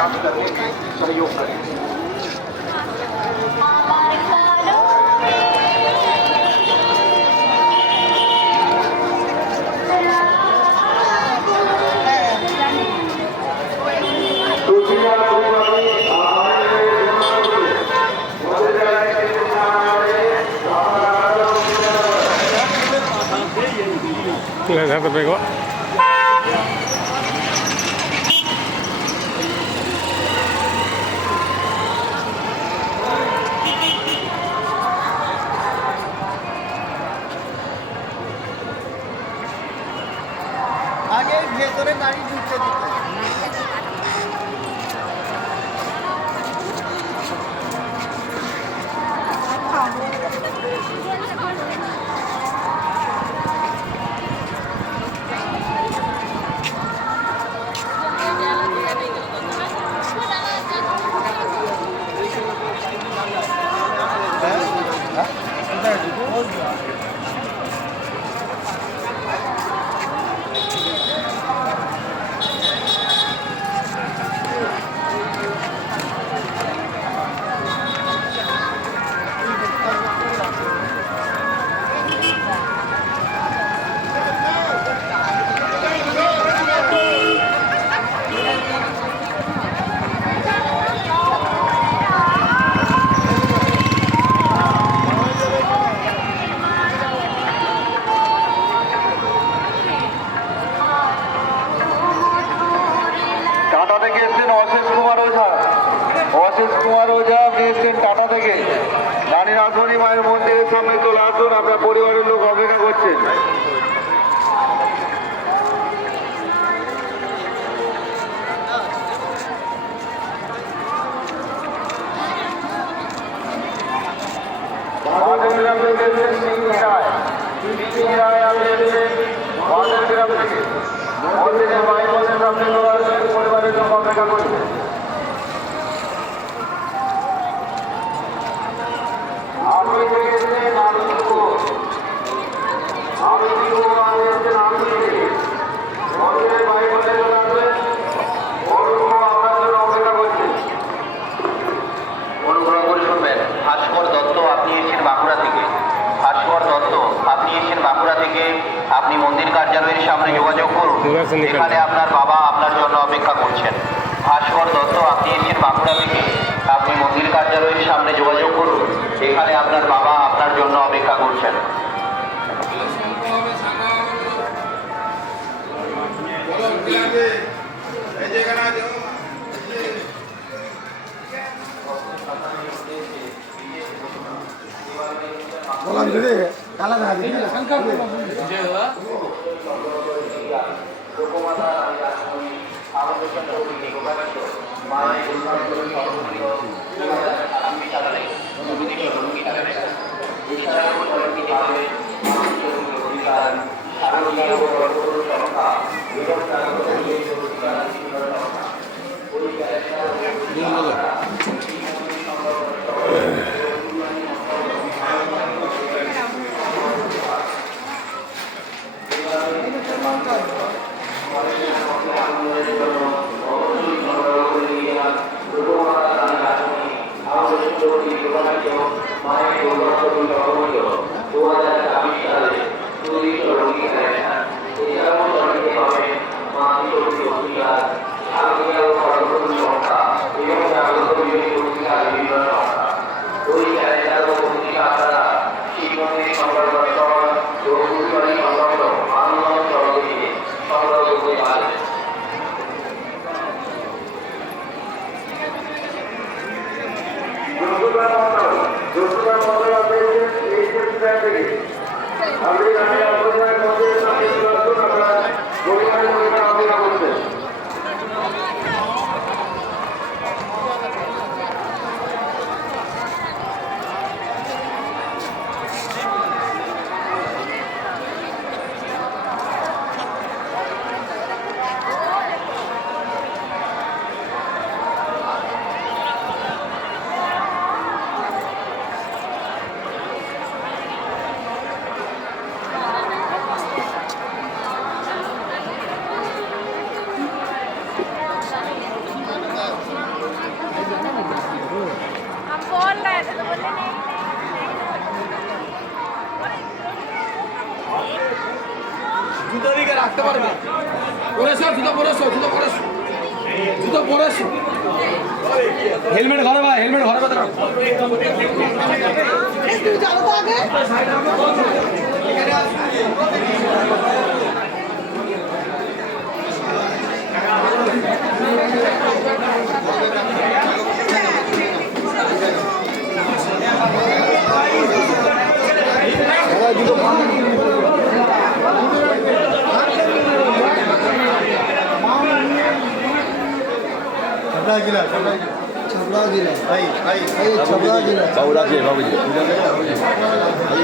प्राप्त करने में सहयोग करें। Lihat sampai kok. আগে ভেতরে গাড়ি ঢুকতে দিতে টাটা থেকে রানী রাসমণি মায়ের মন্দিরের সামনে চলে আসুন। আপনার পরিবারের লোক অপেক্ষা করছেন। পরিবারের লোক অপেক্ষা করছেন। আপনি মন্দির কার্যালয়ের সামনে যোগাযোগ করুন। এখানে আপনার বাবা আপনার জন্য অপেক্ষা করছেন। ভাস্কর দত্ত, আপনি এসেছেন বাঁকুড়া থেকে, আপনি মন্দির কার্যালয়ের সামনে যোগাযোগ করুন। এখানে আপনার বাবা আপনার জন্য অপেক্ষা করছেন। বললাম যদি কালা দেখা দিই সংখ্যা রাখতে পারবে পরেছো জুতো পরেছো জুতো পরেছো জুতো পরেছো হেলমেট ঘরে ভাই হেলমেট ঘরে কথা छपरा जिला छपरा जिला भाई भाई छपरा जिला बाबू राजी है बाबू जी